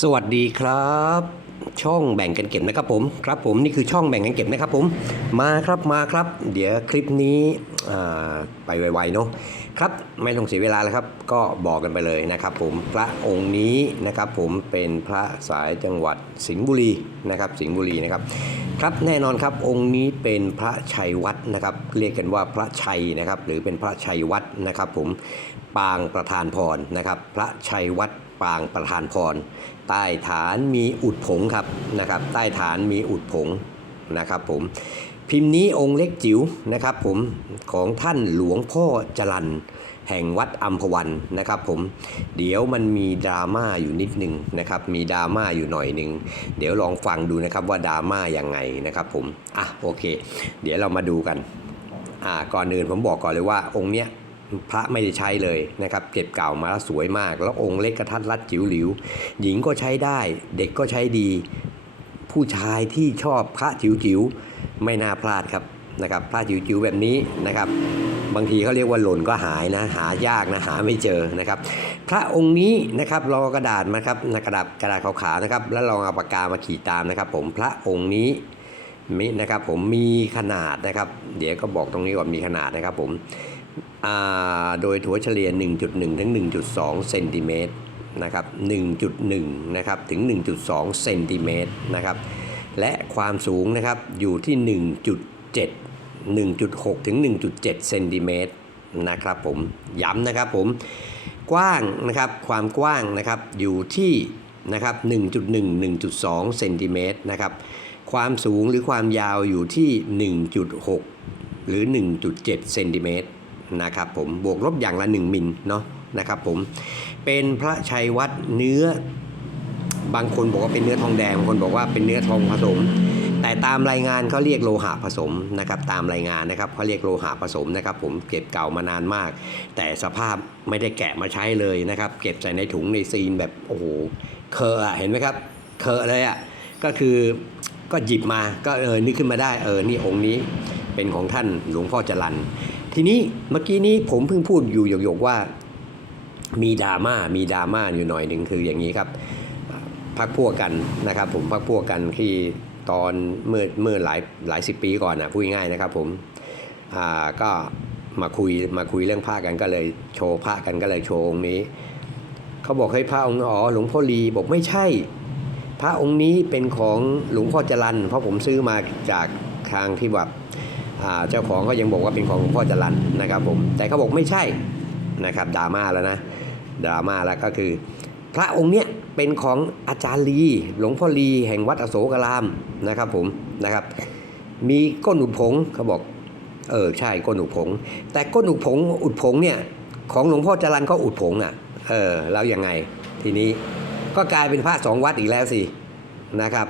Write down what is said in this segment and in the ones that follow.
สวัสดีครับ ช่องแบ่งกันเก็บนะครับผมครับผมนี่คือช่องแบ่งกันเก็บนะครับผมมาครับมาครับ เดี๋ยวคลิปนี้ไปไวๆเนาะครับไม่ต้องเสียเวลาแล้วครับ ก็บอกกันไปเลยนะครับ ผมพระองค์นี้นะครับผมเป็นพระสายจังหวัดสิงห์บุรีนะครับสิงห์บุรีนะครับครับแน่นอนครับองค์นี้เป็นพระชัยวัดนะครับเรียกกันว่าพระชัยนะครับหรือเป็นพระชัยวัดนะครับ ผมปางประธานพรนะครับ พระชัยวัด ปางประธานพร ใต้ฐานมีอุดผงครับนะครับ ใต้ฐานมีอุดผงนะครับผมพิมพ์นี้องค์เล็กจิ๋วนะครับผมของท่านหลวงพ่อจรันแห่งวัดอัมพวันนะครับผมเดี๋ยวมันมีดราม่าอยู่นิดนึงนะครับมีดราม่าอยู่หน่อยหนึ่งเดี๋ยวลองฟังดูนะครับว่าดราม่ายังไงนะครับผมอะโอเค เดี๋ยวเรามาดูกันอ่าก่อนอื่นผมบอกก่อนเลยว่าองค์เนี้ย พระไม่ได้ใช้เลยนะครับ เก็บเก่ามาแล้วสวยมาก แล้วองค์เล็กกระทัดรัดจิ๋วหลิว หญิงก็ใช้ได้ เด็กก็ใช้ดี ผู้ชายที่ชอบพระจิ๋วจิ๋วไม่น่าพลาดครับนะครับพระจิ๋วจิ๋วแบบนี้นะครับ บางทีเขาเรียกว่าหล่นก็หายนะ หายากนะหาไม่เจอนะครับ พระองค์นี้นะครับลองเอากระดาษมาครับนะกระดาษกระดาษขาวๆนะครับ แล้วลองเอาปากกามาขีดตามนะครับ ผมพระองค์นี้มินะครับผมมีขนาดนะครับ เดี๋ยวก็บอกตรงนี้ก่อนมีขนาดนะครับผม โดยถัวเฉลี่ย 1.1 ถึง 1.2 เซนติเมตรนะครับ 1.1 นะครับ ถึง 1.2 เซนติเมตรนะครับ และความสูงนะครับอยู่ที่ 1.7 1.6 ถึง 1.7 เซนติเมตรนะครับผม ย้ำนะครับผม กว้างนะครับ ความกว้างนะครับอยู่ที่นะครับ 1.1 1.2 เซนติเมตรนะครับ ความสูงหรือความยาวอยู่ที่ 1.6 หรือ 1.7 เซนติเมตร นะครับผมบวกลบอย่างละ 1 มิลเนาะนะครับผมเป็นพระชัยวัดเนื้อบางคนบอกว่าเป็นเนื้อทองแดงบางคนบอกว่าเป็นเนื้อทองผสม แต่ตามรายงานเขาเรียกโลหะผสมนะครับตามรายงานนะครับเขาเรียกโลหะผสมนะครับ ผมเก็บเก่ามานานมาก แต่สภาพไม่ได้แกะมาใช้เลยนะครับ เก็บใส่ในถุงในซีนแบบโอ้โหเคอะเห็นไหมครับเคอะเลยอะก็คือก็หยิบมาก็เออนึกขึ้นมาได้เออนี่องค์นี้เป็นของท่านหลวงพ่อจรัน ทีนี้เมื่อกี้นี้ผมเพิ่งพูดอยู่หยกๆว่า มีดราม่ามีดราม่าอยู่หน่อยหนึ่งคืออย่างนี้ครับพักพวกกันนะครับ ผมพักพวกกันที่ตอนเมื่อเมื่อหลายหลายสิบปีก่อนนะพูดง่ายนะครับ ผมอ่าก็มาคุยมาคุยเรื่องพระกันก็เลยโชว์พระกันก็เลยโชว์องค์นี้เขาบอกให้พระองค์อ๋อหลวงพ่อลีบอกไม่ใช่ พระองค์นี้เป็นของหลวงพ่อจรันเพราะผมซื้อมาจากทางที่แบบ เจ้าของก็ยังบอกว่าเป็นของหลวงพ่อจรันนะครับผมแต่เขาบอกไม่ใช่นะครับดราม่าแล้วนะดราม่าแล้วก็คือ พระองค์เนี้ยเป็นของอาจารย์ลีหลวงพ่อลีแห่งวัดอโศกรามนะครับผมนะครับ มีก้นอุดผงเขาบอกเออใช่ก้นอุดผง แต่ก้นอุดผงอุดผงเนี่ยของหลวงพ่อจรันก็อุดผงอะเออแล้วยังไงทีนี้ก็กลายเป็นพระสองวัดอีกแล้วสินะครับ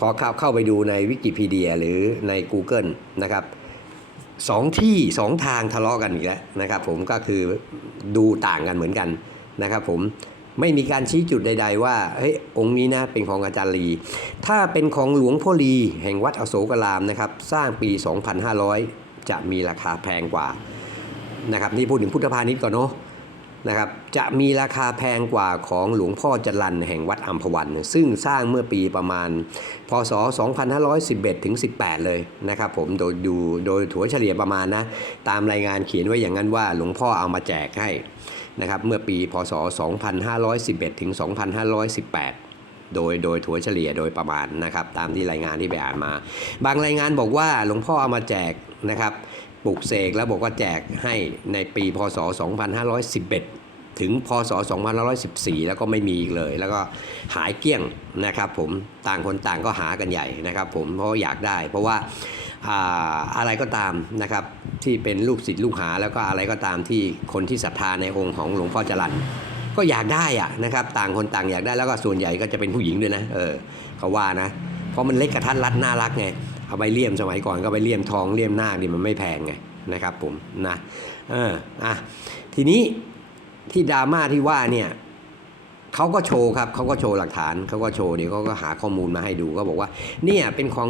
พอเข้าเข้าไปดูในวิกิพีเดียหรือใน Google นะครับ สองที่สองทางทะเลาะกันอีกแล้วนะครับผมก็คือดูต่างกันเหมือนกันนะครับผมไม่มีการชี้จุดใด ๆ ว่าเฮ้ยองค์นี้นะเป็นของอาจารย์ลี ถ้าเป็นของหลวงพ่อลีแห่งวัดอโศกรามนะครับสร้างปี 2500 จะมีราคาแพงกว่านะครับนี่พูดถึงพุทธพาณิชย์ก่อนเนาะ นะครับจะมีราคาแพงกว่าของหลวงพ่อจรันแห่งวัดอัมพวัน ซึ่งสร้างเมื่อปีประมาณ พศ 2511 ถึง 18 เลยนะครับผมโดยดูโดยถัวเฉลี่ยประมาณนะ ตามรายงานเขียนไว้อย่างนั้นว่าหลวงพ่อเอามาแจกให้นะครับเมื่อปีพศ 2511 ถึง 2518โดยโดยถัวเฉลี่ยโดยประมาณนะครับตามที่รายงานที่ไปอ่านมา บางรายงานบอกว่าหลวงพ่อเอามาแจกนะครับ ปลุกเสกแล้วบอกว่าแจกให้ในปีพศ 2511 ถึงพศ 2514 แล้วก็ไม่มีอีกเลย แล้วก็หายเกลี้ยงนะครับผมต่างคนต่างก็หากันใหญ่นะครับผมเพราะอยากได้ เพราะว่าอ่าอะไรก็ตามนะครับที่เป็นลูกศิษย์ลูกหาแล้วก็อะไรก็ตามที่คนที่ศรัทธาในองค์ของหลวงพ่อจรันก็อยากได้อะนะครับต่างคนต่างอยากได้แล้วก็ส่วนใหญ่ก็จะเป็นผู้หญิงด้วยนะเออเขาว่านะเพราะมันเล็กกระทัดรัดน่ารักไง เอาไปเลี่ยมสมัยก่อนก็ไปเลี่ยมทองเลี่ยมหน้านี่มันไม่แพงไงนะครับผมนะเอออะทีนี้ที่ดราม่าที่ว่าเนี่ยเขาก็โชว์ครับเขาก็โชว์หลักฐานเขาก็โชว์เดี๋ยเขาก็หาข้อมูลมาให้ดูก็บอกว่าเนี่ยเป็นของ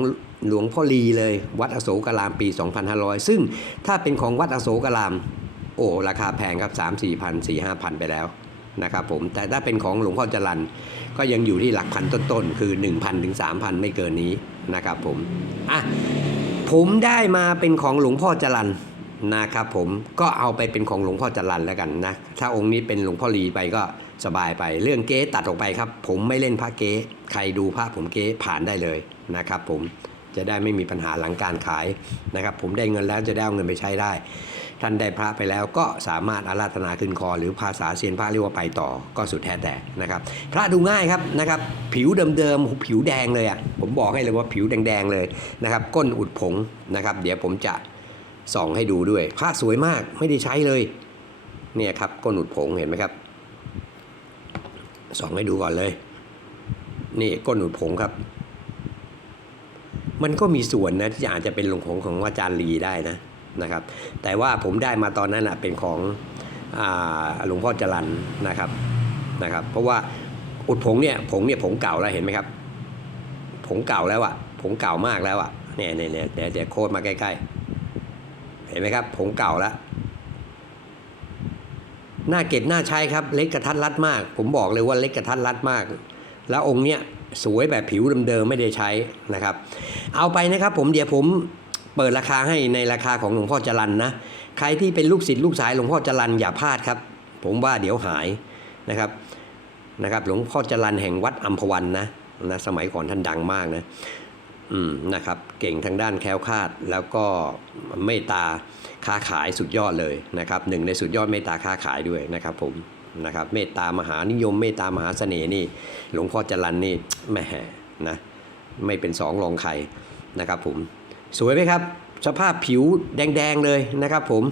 หลวงพ่อลีเลยวัดอโศกรามปี 2500 ซึ่งถ้าเป็นของวัดอโศกราม โอ้ราคาแพงครับ 3 4พัน4 5พันไปแล้ว นะครับผมแต่ถ้าเป็นของหลวงพ่อจรันก็ยังอยู่ที่หลักพันต้นๆ คือ 1,000ถึง3,000 ไม่เกินนี้นะครับผมอะผมได้มาเป็นของหลวงพ่อจรันนะครับผมก็เอาไปเป็นของหลวงพ่อจรันแล้วกันนะถ้าองค์นี้เป็นหลวงพ่อลีไปก็สบายไป เรื่องเก๊ตัดออกไปครับ ผมไม่เล่นพระเก๊ใครดูพระผมเก๊ผ่านได้เลยนะครับผม จะได้ไม่มีปัญหาหลังการขายนะครับ ผมได้เงินแล้วจะได้เอาเงินไปใช้ได้ ท่านได้พระไปแล้วก็สามารถอาราธนาขึ้นคอ หรือภาษาเซียนพระเรียกว่าไปต่อก็สุดแท้แต่นะครับ พระดูง่ายครับนะครับ ผิวเดิมๆผิวแดงเลยอะผมบอกให้เลยว่าผิวแดงๆเลยนะครับ ก้นอุดผงนะครับ เดี๋ยวผมจะส่องให้ดูด้วยพระสวยมากไม่ได้ใช้เลยเนี่ยครับก้นอุดผงเห็นไหมครับส่องให้ดูก่อนเลย นี่ก้นอุดผงครับ มันก็มีส่วนนะที่อาจจะเป็นหลงของของอาจารย์ลีได้นะนะครับ แต่ว่าผมได้มาตอนนั้นอะเป็นของอาหลวงพ่อจรันนะครับนะครับ เพราะว่าอุดผงเนี่ยผงเนี่ยผงเก่าแล้วเห็นไหมครับ ผงเก่าแล้วอะผงเก่ามากแล้วอะเนี่ยเนี่ยเนี่ยเดี๋ยวเดี๋ยวโค้ดมาใกล้ๆ เห็นไหมครับ ผงเก่าแล้วหน้าเก็บหน้าใช้ครับ เล็กกระทัดรัดมาก ผมบอกเลยว่าเล็กกระทัดรัดมาก แล้วองค์เนี้ย สวยแบบผิวเดิมๆไม่ได้ใช้นะครับ เอาไปนะครับผมเดี๋ยวผมเปิดราคาให้ในราคาของหลวงพ่อจรันนะใครที่เป็นลูกศิษย์ลูกสายหลวงพ่อจรันอย่าพลาดครับ ผมว่าเดี๋ยวหายนะครับนะครับ หลวงพ่อจรันแห่งวัดอัมพวันนะนะสมัยก่อนท่านดังมากนะอืมนะครับเก่งทางด้านแคล้วคลาดแล้วก็เมตตาค้าขายสุดยอดเลยนะครับหนึ่งในสุดยอดเมตตาค้าขายด้วยนะครับผม นะครับเมตตามหานิยม เมตตามหาเสน่ห์นี่ หลวงพ่อจรันนี่แหมนะไม่เป็นสองรองใครนะครับผมสวยไหมครับ สภาพผิวแดงๆเลยนะครับผม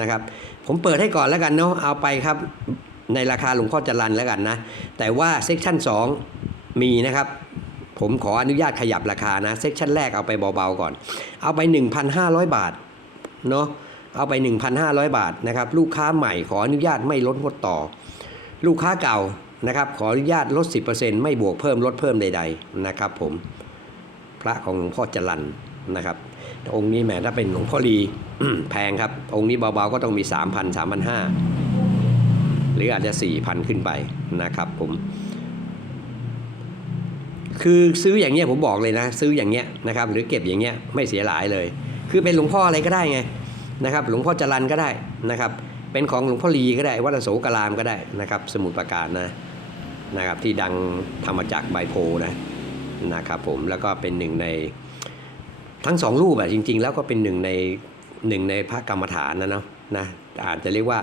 นะครับ ผมเปิดให้ก่อนแล้วกันเนาะเอาไปครับในราคาหลวงพ่อจรันแล้วกันนะ แต่ว่าเซกชัน2 มีนะครับ ผมขออนุญาตขยับราคานะ เซกชันแรกเอาไปเบาๆก่อน เอาไป 1,500 บาทเนาะ เอาไป 1,500 บาทนะครับลูกค้าใหม่ขออนุญาตไม่ลดงดต่อ ลูกค้าเก่านะครับขออนุญาตลด 10%ไม่บวกเพิ่มลดเพิ่มใด ๆนะครับ ผมพระของหลวงพ่อจรันนะครับ องค์นี้แหมถ้าเป็นหลวงพ่อลีแพงครับ องค์นี้เบาๆก็ต้องมี 3,000 3,500 หรืออาจจะ 4,000 ขึ้นไปนะครับผมคือซื้ออย่างเงี้ยผมบอกเลยนะ ซื้ออย่างเงี้ยนะครับ หรือเก็บอย่างเงี้ยไม่เสียหลายเลย คือเป็นหลวงพ่ออะไรก็ได้ไง นะครับ หลวงพ่อจรันก็ได้นะครับ เป็นของหลวงพ่อลีก็ได้ วัดโศกรามก็ได้นะครับ สมุทรปราการนะนะครับที่ดังธรรมจักรใบโพนะนะครับผมแล้วก็เป็นหนึ่งในทั้งสองรูปอะจริง ๆ แล้วก็เป็นหนึ่งในหนึ่งในพระกรรมฐานนะเนาะนะอาจจะเรียกว่า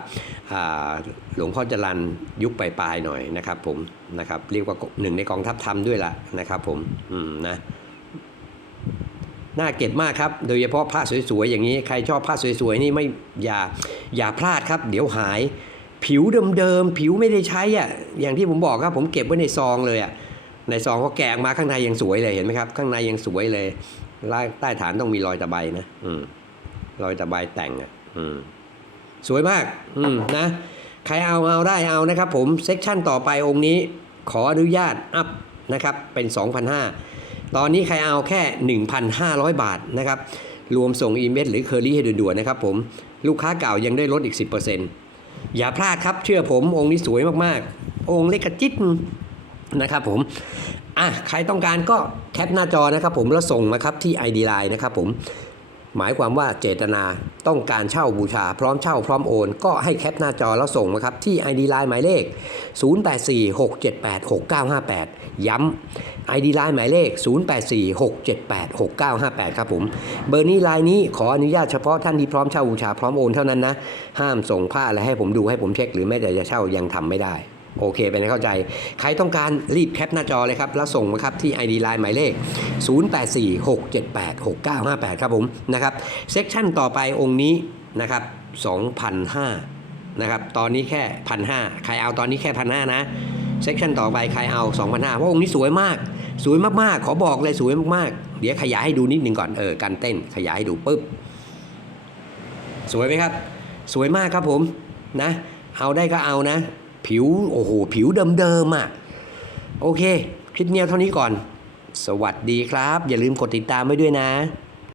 าหลวงพ่อจรันยุคปลายๆหน่อยนะครับผมนะครับเรียกว่าหนึ่งในกองทัพธรรมด้วยละนะครับผมอืมนะ น่าเก็บมากครับ โดยเฉพาะพระสวยๆอย่างนี้ใครชอบพระสวยๆนี่ไม่อย่าอย่าพลาดครับ เดี๋ยวหาย ผิวเดิมๆผิวไม่ได้ใช้อะอย่างที่ผมบอกครับ ผมเก็บไว้ในซองเลยอะในซองก็แกะมาข้างในยังสวยเลยเห็นไหมครับ ข้างในยังสวยเลยลใต้ฐานต้องมีรอยตะไบนะอืมรอยตะไบแต่งอะอืมสวยมากอืมนะใครเอาเอาได้เอานะครับผมเซกชันต่อไปองค์นี้ขออนุญาตอัพนะครับเป็น 2,500 ตอนนี้ใครเอาแค่ 1,500 บาทนะครับ รวมส่งอีเมลหรือเคอรี่ให้ด่วนๆนะครับผมลูกค้าเก่ายังได้ลดอีก 10%อย่าพลาดครับเชื่อผมองค์นี้สวยมากๆ องค์เล็กกระจิ๊ดนะครับผมอะใครต้องการก็แคปหน้าจอนะครับผมแล้วส่งมาครับที่ ID Line นะครับผม หมายความว่าเจตนาต้องการเช่าบูชาพร้อมเช่าพร้อมโอน ก็ให้แคปหน้าจอแล้วส่งมาครับ ที่ ID Line หมายเลข 0846786958 ย้ำ ID Line หมายเลข 0846786958 ครับผม เบอร์นี้ไลน์นี้ขออนุญาตเฉพาะท่านที่พร้อมเช่าบูชาพร้อมโอนเท่านั้นนะ ห้ามส่งผ้าอะไรให้ผมดูให้ผมเช็คหรือแม้แต่จะเช่ายังทำไม่ได้ โอเคเป็นเข้าใจ ใครต้องการรีบแคปหน้าจอเลยครับ แล้วส่งมาครับที่ ID Line หมายเลข 0846786958 ครับผมนะครับเซกชันต่อไปองค์นี้นะครับ2,500นะครับตอนนี้แค่ 1,500 ใครเอาตอนนี้แค่ 1,500 นะเซกชันต่อไปใครเอา 2,500 เพราะองค์นี้สวยมาก สวยมากๆ ขอบอกเลยสวยมากๆ เดี๋ยวขยายให้ดูนิดนึงก่อนเออการเต้นขยายให้ดูปุ๊บ สวยไหมครับ สวยมากครับผมนะเอาได้ก็เอานะ ผิวโอ้โหผิวเดิมๆอะโอเค คลิปเนี้ยเท่านี้ก่อน สวัสดีครับ อย่าลืมกดติดตามไว้ด้วยนะ